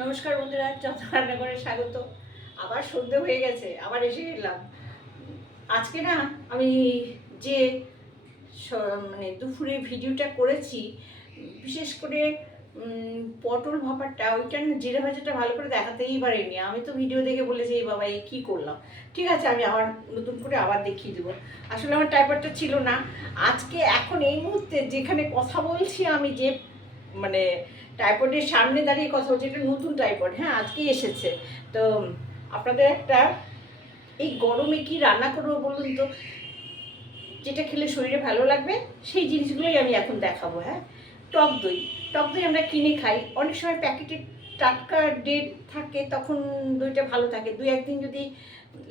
নমস্কার বন্ধুরা, চন্দ্র রান্নাঘরে স্বাগত। আবার সন্ধে হয়ে গেছে, আবার এসে গেলাম। আজকে না আমি যে মানে দুপুরে ভিডিওটা করেছি, বিশেষ করে পটল ভাপাটা, ওইটা না জিরে ভাজাটা ভালো করে দেখাতেই পারিনি। আমি তো ভিডিও দেখে বলেছি এই বাবা এই কী করলাম। ঠিক আছে, আমি আবার নতুন করে আবার দেখিয়ে দেবো। আসলে আমার টাইপারটা ছিল না। আজকে এখন এই মুহূর্তে যেখানে কথা বলছি আমি, যে মানে টাইপডের সামনে দাঁড়িয়ে কথা বলছি, এটা নতুন টাইপড, হ্যাঁ আজকেই এসেছে। তো আপনাদের একটা, এই গরমে কি রান্না করবো বলুন তো, যেটা খেলে শরীরে ভালো লাগবে সেই জিনিসগুলোই আমি এখন দেখাবো। হ্যাঁ, টক দই। টক দই আমরা কিনে খাই, অনেক সময় প্যাকেটে টাটকা ডেট থাকে, তখন দইটা ভালো থাকে। দুই একদিন যদি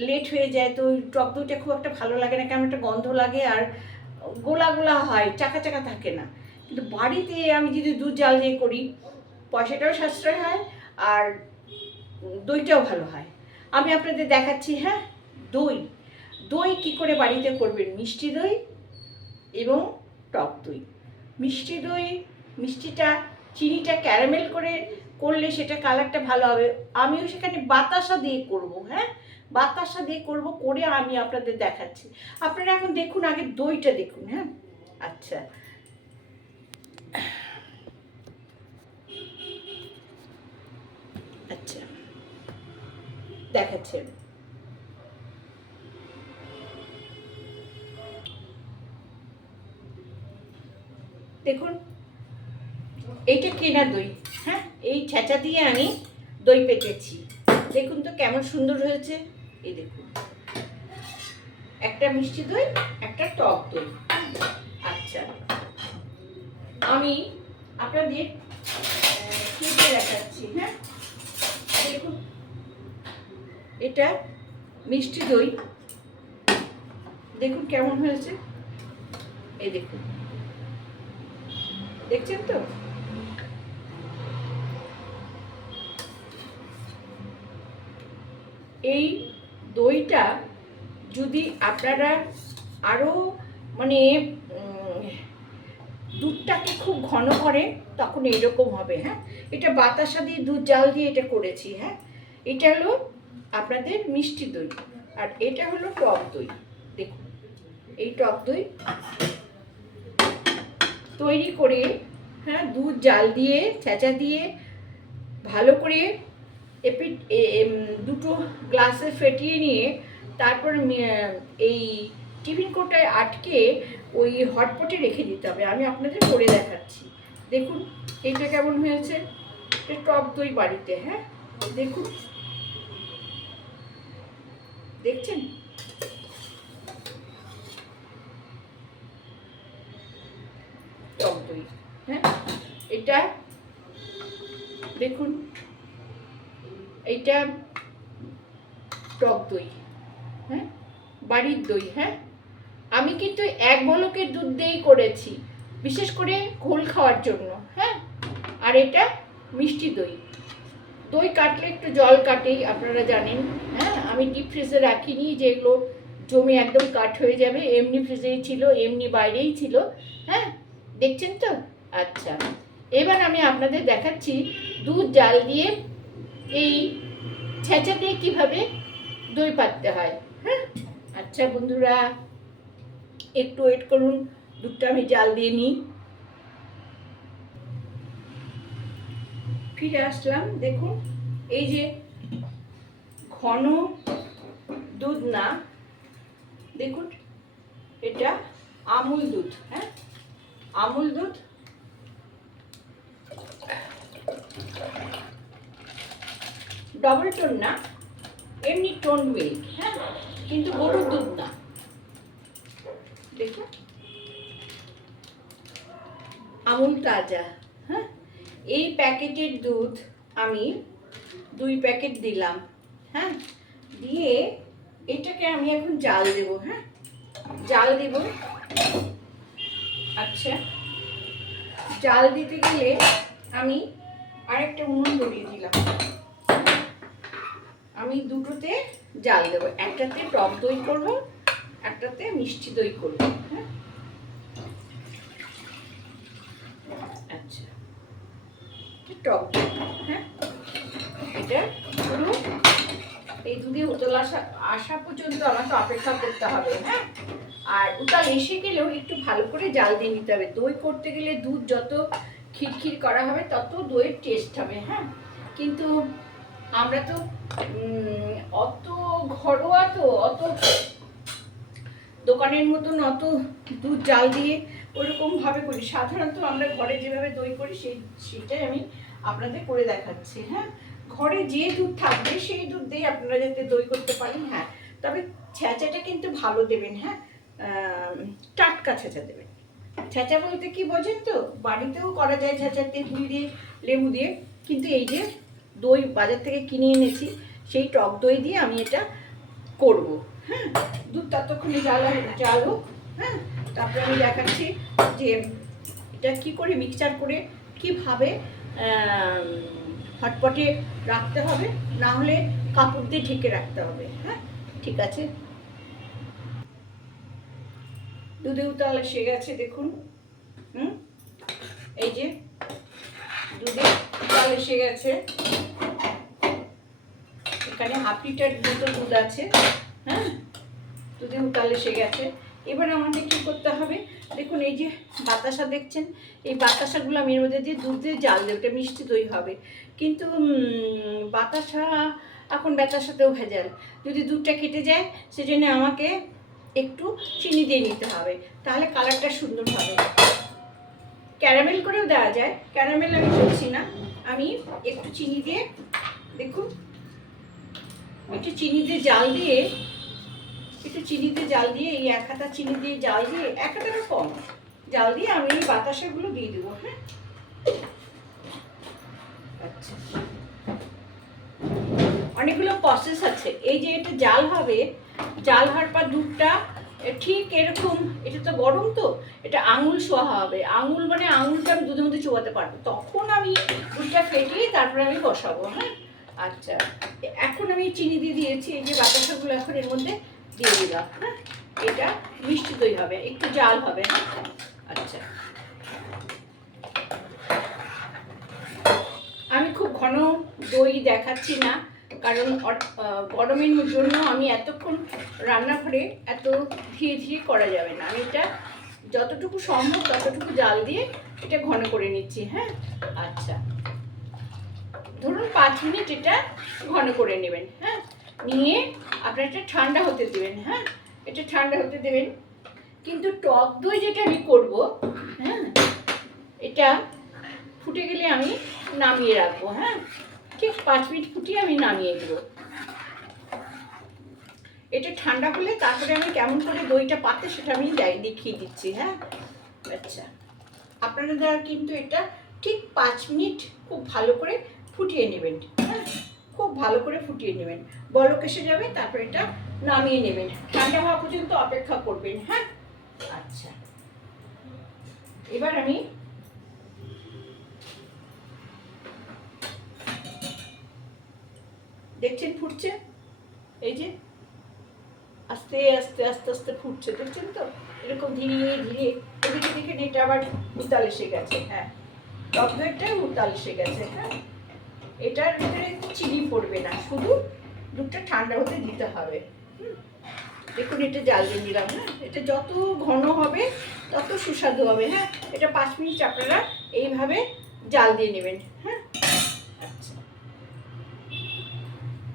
লেট হয়ে যায় তো ওই টক দইটা খুব একটা ভালো লাগে না, কেমন একটা গন্ধ লাগে, আর গোলা গোলা হয়, চাকা চাকা থাকে না। কিন্তু বাড়িতে আমি যদি দুধ জাল দিয়ে করি, পয়সাটাও সাশ্রয় হয় আর দইটাও ভালো হয়। আমি আপনাদের দেখাচ্ছি। হ্যাঁ, দই দই কী করে বাড়িতে করবেন। মিষ্টি দই এবং টক দই। মিষ্টি দই, মিষ্টিটা চিনিটা ক্যারামেল করে করলে সেটা কালারটা ভালো হবে। আমিও সেখানে বাতাসা দিয়ে করব। হ্যাঁ, বাতাসা দিয়ে করব, করে আমি আপনাদের দেখাচ্ছি। আপনারা এখন দেখুন, আগে দইটা দেখুন। হ্যাঁ, আচ্ছা, আচ্ছা দেখাচ্ছে। দেখুন, এইটা কেনা দই। হ্যাঁ, এই ছেঁচা দিয়ে আমি দই পেতেছি। দেখুন তো কেমন সুন্দর হয়েছে। এই দেখুন, একটা মিষ্টি দই, একটা টক দই। আচ্ছা, আমি আপনাদের কেটে দেখাচ্ছি। হ্যাঁ, দেখুন, এটা মিষ্টি দই, দেখুন কেমন হয়েছে। এই দেখুন, দেখছেন তো? এই দইটা যদি আপনারা আরও মানে দুধটাকে খুব ঘন করে, তখন এরকম হবে। হ্যাঁ, এটা বাতাসা দিয়ে দুধ জাল দিয়ে এটা করেছি। হ্যাঁ, এটা হলো আপনাদের মিষ্টি দই, আর এটা হলো টক দই। দেখুন, এই টক দই তৈরি করে, হ্যাঁ, দুধ জাল দিয়ে ছেঁচা দিয়ে ভালো করে এপিট দুটো গ্লাসে ফেটিয়ে নিয়ে, তারপর এই টিফিন কোটায় আটকে ওই হটপটে রেখে দিতে হবে। আমি আপনাদের করে দেখাচ্ছি। দেখুন এইটা কেমন হয়েছে। এটা টক দই বাড়িতে। হ্যাঁ, দেখুন, দেখছেন? টক দই। হ্যাঁ, এটা দেখুন, এইটা টক দই। হ্যাঁ, বাড়ির দই। হ্যাঁ, আমি কিন্তু এক বলকের দুধ দিয়েই করেছি, বিশেষ করে ঘোল খাওয়ার জন্য। হ্যাঁ, আর এটা মিষ্টি দই। দই কাটলে একটু জল কাটেই, আপনারা জানেন। হ্যাঁ, আমি ডিপ ফ্রিজে রাখিনি, যেগুলো জমে একদম কাঠ হয়ে যাবে। এমনি ফ্রিজেই ছিল, এমনি বাইরেই ছিল। হ্যাঁ, দেখছেন তো? আচ্ছা, এবার আমি আপনাদের দেখাচ্ছি দুধ জাল দিয়ে এই ছেঁচা দিয়ে কীভাবে দই পাততে হয়। হ্যাঁ, আচ্ছা বন্ধুরা, একটু ওয়েট করুন, দুধটা আমি জাল দিয়ে নিই। ফিরে আসলাম। দেখুন, এই যে ঘন দুধ না, দেখুন এটা আমুল দুধ। হ্যাঁ, আমুল দুধ, ডবল টোন না, এমনি টোন মিল্ক। হ্যাঁ, কিন্তু গরুর দুধ না। দেখুন, আমুল তাজা। হ্যাঁ, এই প্যাকেটের দুধ আমি 2 প্যাকেট দিলাম। হ্যাঁ, দিয়ে এটাকে আমি এখন জাল দেব। হ্যাঁ, জাল দেব। আচ্ছা, জাল দিতে গেলে আমি আরেকটা উনুন ধরিয়ে দিলাম। আমি দুটোতে জাল দেবো, একটাতে টক দই করব, একটাতে মিষ্টি দই করব। হ্যাঁ, আচ্ছা, টক দই। হ্যাঁ, এটা পুরো এই দুধে উতল আসা আসা পর্যন্ত আমাকে অপেক্ষা করতে হবে। হ্যাঁ, আর উতাল এসে গেলেও একটু ভালো করে জাল দিয়ে নিতে হবে। দই করতে গেলে দুধ যত খিরখির করা হবে তত দইয়ের টেস্ট হবে। হ্যাঁ, কিন্তু আমরা তো অত ঘরোয়া, তো অত দোকানের মতন অত দুধ জাল দিয়ে ওরকমভাবে করি। সাধারণত আমরা ঘরে যেভাবে দই করি সেটাই আমি আপনাদের করে দেখাচ্ছি। হ্যাঁ, ঘরে যে দুধ থাকবে সেই দুধ দিয়ে আপনারা যাতে দই করতে পারেন। হ্যাঁ, তবে ছেঁচাটা কিন্তু ভালো দেবেন। হ্যাঁ, টাটকা ছেঁচা দেবেন। ছেঁচা বলতে কি বোঝেন তো? বাড়িতেও করা যায় ছেঁচা, তেঁতুল দিয়ে, লেবু দিয়ে। কিন্তু এই যে দই বাজার থেকে কিনে এনেছি, সেই টক দই দিয়ে আমি এটা করব। হ্যাঁ, দুধ ততক্ষণে জাল হোক। হ্যাঁ, তারপরে আমি দেখাচ্ছি যে এটা কি করে মিক্সচার করে কিভাবে হটপটে রাখতে হবে, না হলে কাপড় দিয়ে ঢেকে রাখতে হবে। হ্যাঁ, ঠিক আছে। দুধে উতাল এসে গেছে দেখুন। এই যে দুধে উতাল এসে গেছে। এখানে হাফ লিটার মতো দুধ আছে। হ্যাঁ, দুধে উতাল এসে গেছে। এবার আমাদের কি করতে হবে দেখুন, এই যে বাতাসা দেখছেন, এই বাতাসাগুলো আমি এর মধ্যে দিয়ে দুধ দিয়ে জাল দেবো। এটা মিষ্টি দই হবে। কিন্তু বাতাসা এখন বাতাসাতেও ভেজাল, যদি দুধটা কেটে যায় সেজন্য আমাকে একটু চিনি দিয়ে নিতে হবে, তাহলে কালারটা সুন্দর হবে। ক্যারামেল করেও দেওয়া যায়, ক্যারামেল আমি করছি না, আমি একটু চিনি দিয়ে, দেখুন একটু চিনি দিয়ে জাল দিয়ে, এই 1 হাতা চিনি দিয়ে জাল দিয়ে, 1 হাতার কম জাল দিয়ে আমি এই বাতাসাগুলো দিয়ে দেবো। হ্যাঁ, আচ্ছা, অনেকগুলো প্রসেস আছে। এই যে এটা জাল হবে, জাল হওয়ার পর দুধটা ঠিক এরকম, এটা তো গরম, তো এটা আঙুল সোয়া হবে। আঙুল মানে আঙুলটা আমি দুধের মধ্যে চোবাতে পারবো, তখন আমি দুধটা ফেটিয়ে তারপরে আমি বসাবো। হ্যাঁ, আচ্ছা, এখন আমি চিনি দিয়ে দিয়েছি, এই যে বাতাসাগুলো এখন এর মধ্যে দিয়ে দিলাম। হ্যাঁ, এটা মিষ্টি দই হবে, একটু জাল হবে। হ্যাঁ, আচ্ছা, আমি খুব ঘন দই দেখাচ্ছি না, কারণ গরমের জন্য আমি এতক্ষণ রান্নাঘরে এত ধীরে ধীরে করা যাবে না। আমি এটা যতটুকু সম্ভব ততটুকু জাল দিয়ে এটা ঘন করে নিচ্ছি। হ্যাঁ, আচ্ছা, ধরুন 5 মিনিট এটা ঘন করে নেবেন। হ্যাঁ, নিয়ে আপনার এটা ঠান্ডা হতে দেবেন। হ্যাঁ, এটা ঠান্ডা হতে দেবেন। কিন্তু টক দই যেটা আমি করব, হ্যাঁ, এটা ফুটে গেলে আমি নামিয়ে রাখবো। হ্যাঁ, ঠিক 5 মিনিট ফুটিয়ে আমি নামিয়ে দেবো। এটা ঠান্ডা হলে তারপরে আমি কেমন করে দইটা পাতে সেটা আমি দেখিয়ে দিচ্ছি। হ্যাঁ, আচ্ছা, আপনারা কিন্তু এটা ঠিক 5 মিনিট খুব ভালো করে ফুটিয়ে নেবেন। হ্যাঁ, খুব ভালো করে ফুটিয়ে নেবেন, বলক এসে যাবে, তারপরে এটা নামিয়ে নেবেন। ঠান্ডা হওয়া পর্যন্ত অপেক্ষা করবেন। হ্যাঁ, আচ্ছা, এবার আমি দেখছেন ফুটছে, এই যে আস্তে আস্তে আস্তে আস্তে ফুটছে, দেখছেন তো? এরকম ধীরে ধীরে, এদিকে দেখে এটা আবার উতাল এসে গেছে। হ্যাঁ, টক দইটাই উতাল এসে গেছে। হ্যাঁ, এটার ভিতরে চিনি পড়বে না, শুধু দুধটা ঠান্ডা হতে দিতে হবে। দেখুন এটা জাল দিয়ে দিলাম। হ্যাঁ, এটা যত ঘন হবে তত সুস্বাদু হবে। হ্যাঁ, এটা 5 মিনিট আপনারা এইভাবে জাল দিয়ে নেবেন। হ্যাঁ, আচ্ছা,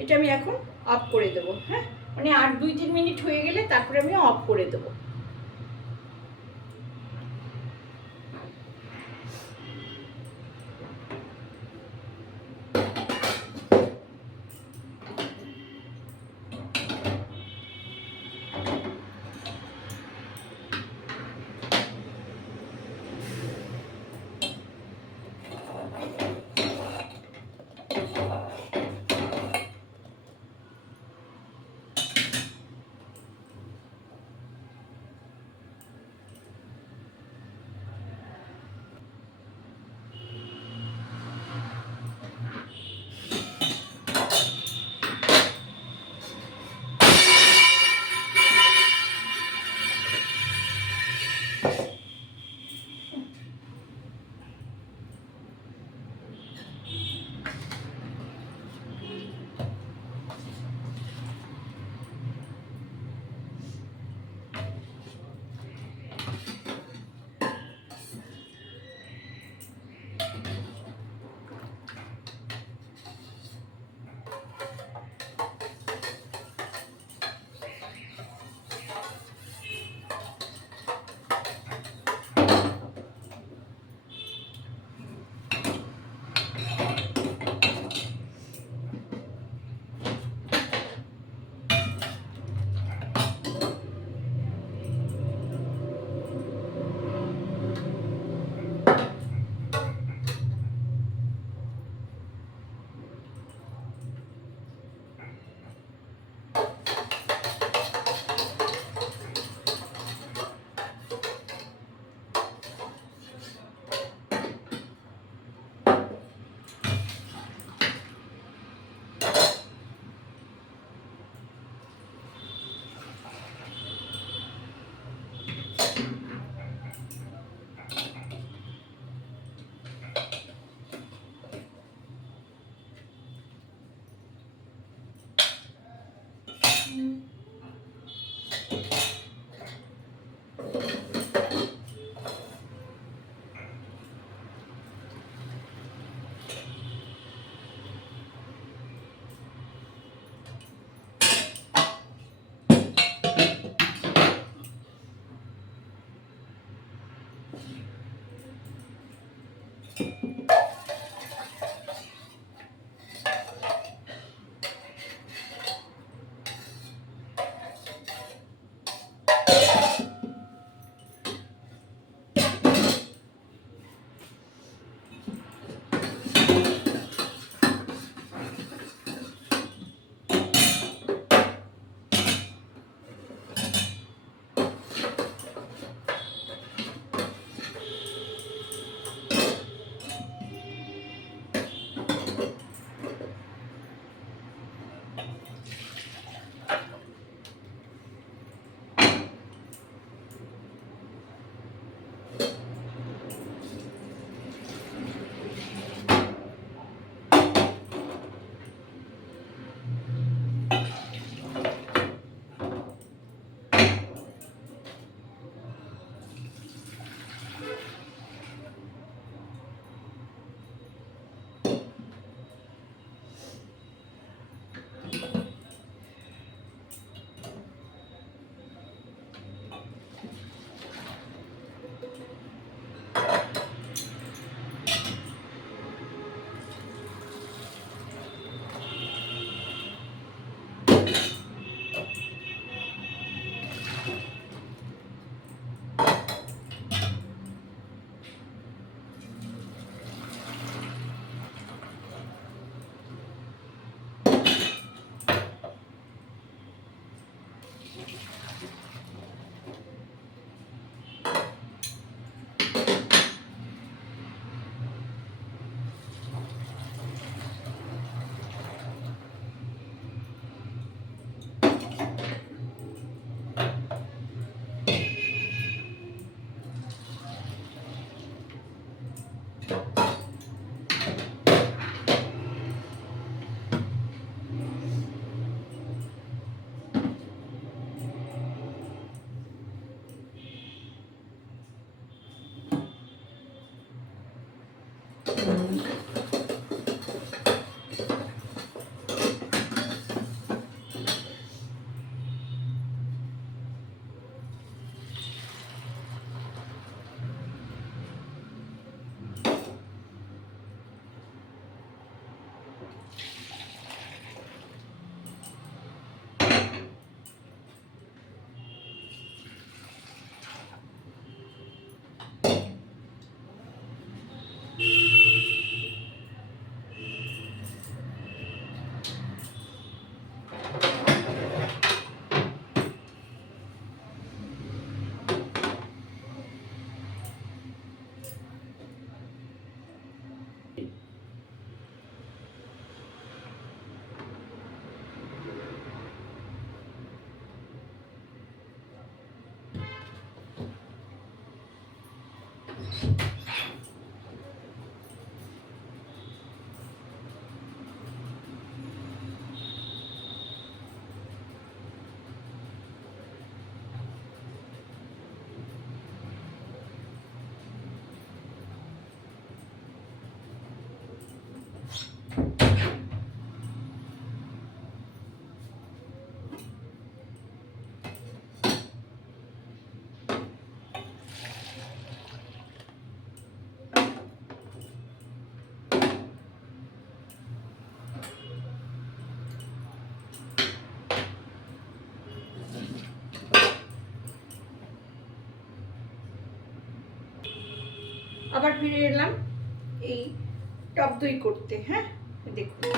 এটা আমি এখন অফ করে দেবো। হ্যাঁ, মানে আর 2-3 মিনিট হয়ে গেলে তারপরে আমি অফ করে দেবো। আবার ফিরে এলাম এই টক দই করতে। হ্যাঁ, দেখুন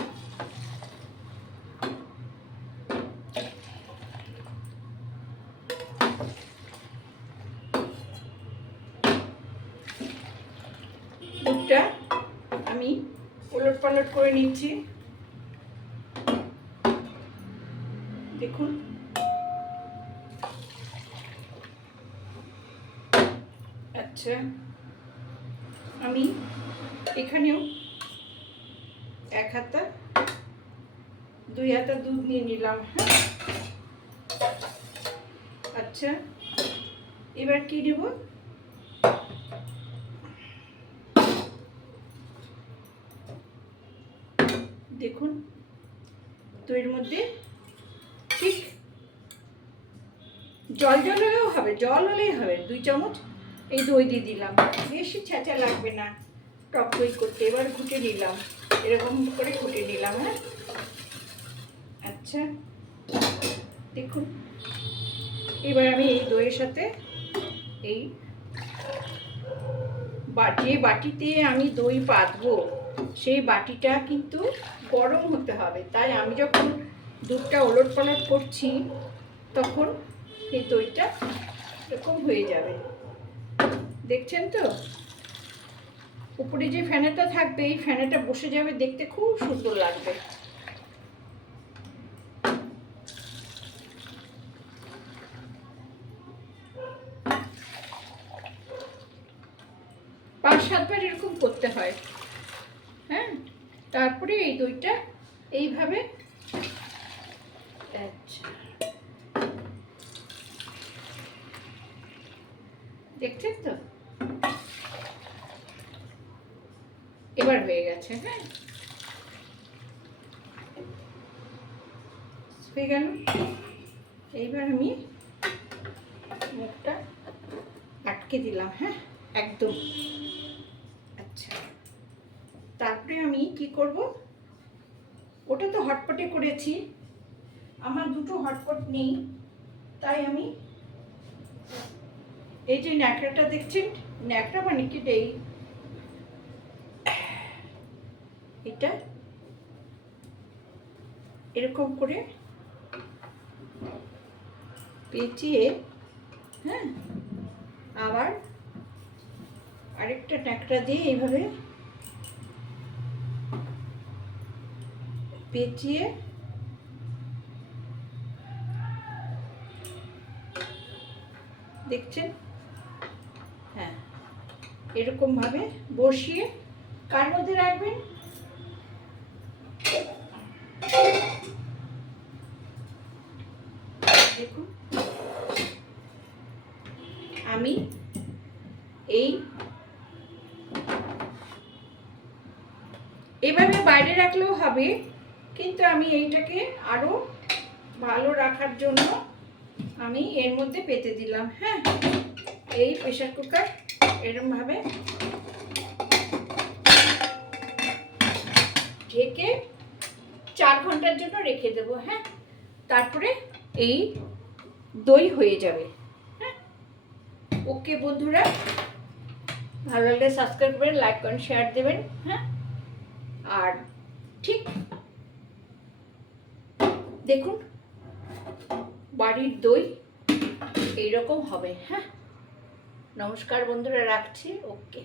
দুধটা আমি ওলট পালট করে নিচ্ছি। দেখুন আচ্ছা, আমি এখানেও 1 হাতা 2 হাতা দুধ নিয়ে নিলাম। হ্যাঁ, আচ্ছা এবার কি নেব, দেখুন দইয়ের মধ্যে ঠিক জল হলেও হবে, জল হলেই হবে। 2 চামচ এই দই দিয়ে দিলাম, বেশি ছ্যাঁচা লাগবে না টক দই করতে। এবার ঘুটে নিলাম, এরকম করে ঘুটে নিলাম। হ্যাঁ, আচ্ছা দেখুন এবার আমি এই দইয়ের সাথে এই যে বাটিতে আমি দই পাতবো সেই বাটিটা কিন্তু গরম হতে হবে। তাই আমি যখন দুধটা ওলট পালট করছি তখন এই দইটা এরকম হয়ে যাবে, দেখছেন তো? উপরে যে ফেনাটা থাকবে এই ফেনাটা বসে যাবে, দেখতে খুব সুন্দর লাগবে। পাঁচ সাতবার এরকম করতে হয়। হ্যাঁ, তারপরে এই দইটা এইভাবে, আচ্ছা দেখছেন তো? এবার হয়ে গেছে। হ্যাঁ, হয়ে গেল। এইবার আমি মুখটা আটকে দিলাম। হ্যাঁ, একদম। আচ্ছা, তারপরে আমি কি করব, ওটা তো হটপটে করেছি, আমার দুটো হটপট নেই, তাই আমি এই যে ন্যাকড়াটা দেখছেন, ন্যাকড়া মানে কি এটা এরকম করে পেঁচিয়ে, হ্যাঁ, আবার আরেকটা ন্যাকড়া দিয়ে এইভাবে পেঁচিয়ে দেখছেন, হ্যাঁ, এরকম ভাবে বসিয়ে কার মধ্যে রাখবেন, দেখুন আমি এভাবে বাইরে রাখলেও হবে, কিন্তু আমি এইটাকে আরো ভালো রাখার জন্য আমি এর মধ্যে পেতে দিলাম। হ্যাঁ, এই প্রেসার কুকার এরকম ভাবে ঢেকে 4 ঘন্টার জন্য রেখে দেবো। হ্যাঁ, তারপরে এই দই হয়ে যাবে। হ্যাঁ, ওকে বন্ধুরা, ভালো লাগলে সাবস্ক্রাইব করবেন, লাইক করেন, শেয়ার দেবেন। হ্যাঁ, আর ঠিক দেখুন বাড়ির দই এইরকম হবে। হ্যাঁ, নমস্কার বন্ধুরা, রাখছি। ওকে।